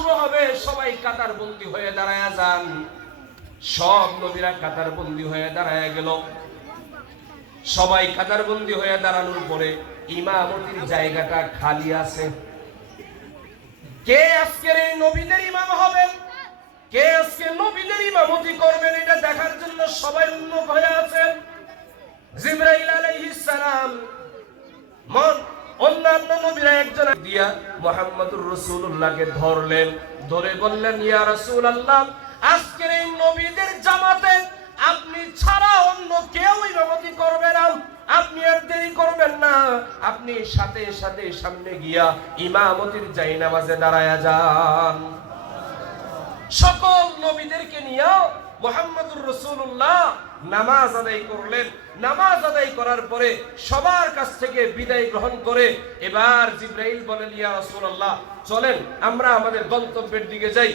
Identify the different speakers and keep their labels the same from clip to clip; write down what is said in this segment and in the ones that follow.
Speaker 1: শুরু হবে, সবাই কাতার বন্দি হয়ে দাঁড়ায় যান। সব নবীরা কাতার বন্দি হয়ে দাঁড়ায় গেল। সবাই কাতার বন্দি হয়ে দাঁড়ানোর পরে ইমামতির জায়গাটা খালি আছে। কে আজকের এই নবীদের ইমাম হবেন কে আজকে নবীদের ইমামতি করবেন? এটা দেখার জন্য সবাই উন্মুখ হয়ে আছেন। জিব্রাইল আলাইহিস সালাম মন অন্যান্য নবীরা একজন দিয়া মোহাম্মদুর রসুল্লাহকে ধরলেন। ধরে বললেন, ইয়া রাসূলুল্লাহ, আজকের এই নবীদের জামাতে আপনি ছাড়া অন্য কেউ ইমামতি করবে না। আপনি আর দেরি করবেন না। আপনি সাথে সাথে সামনে গিয়া ইমামতির যাই নামাজে দাঁড়ায়া যান। সকল নবীদেরকে নিয়ে মোহাম্মদুর রসুল্লাহ নামাজ আদায় করলেন। নামাজ আদায় করার পরে সবার কাছ থেকে বিদায় গ্রহণ করে এবার জিব্রাইল বলেন, ইয়া রাসূলুল্লাহ, চলেন, আমরা আমাদের গন্তব্যের দিকে যাই।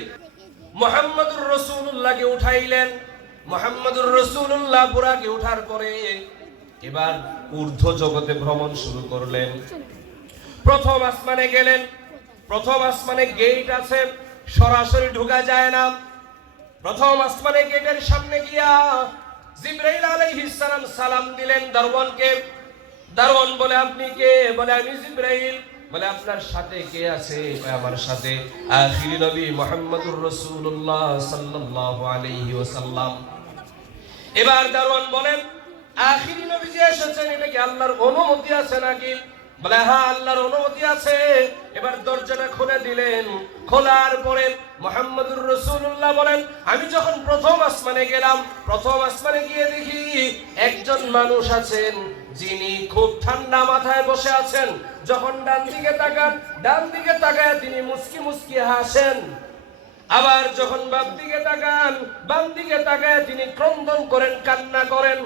Speaker 1: মোহাম্মদুর রসুল্লাহকে উঠাইলেন। মোহাম্মদুর রসুল্লাহ বুড়াকে উঠার পরে এবার ঊর্ধ্ব জগতে ভ্রমণ শুরু করলেন। প্রথম আসমানে গেলেন। প্রথম আসমানে গেট আছে। সরাসরি ঢোকা যায় না। প্রথম আসমানে গেটের সামনে গিয়া জিব্রাইল আলাইহিস সালাম সালাম দিলেন দরওয়ানকে দরওয়ান বলে, আপনি কে? বলে, আমি জিব্রাইল। বলে, আপনার সাথে কে আছে? আমার সাথে আখিরি নবী মুহাম্মদুর রাসূলুল্লাহ সাল্লাল্লাহু আলাইহি ওয়াসাল্লাম। এবার দারোয়ান বলেন, আখিরি নবী যে এসেছেন, এটা কি আল্লাহর অনুমতি আছে নাকি? বলে হ্যাঁ আল্লাহর অনুমতি আছে। এবার দরজাটা খুলে দিলেন। খোলার পরে মোহাম্মদুর রসুল্লাহ বলেন, আমি যখন প্রথম আসমানে গেলাম, প্রথম আসমানে গিয়ে দেখি একজন মানুষ আছেন যিনি খুব ঠান্ডা মাথায় বসে আছেন। যখন ডান দিকে তাকান, ডান দিকে তাকায় তিনি মুস্কি মুস্কি হাসেন। আবার যখন বাম দিকে তাকান, বাম দিকে তাকায় তিনি ক্রন্দন করেন, কান্না করেন।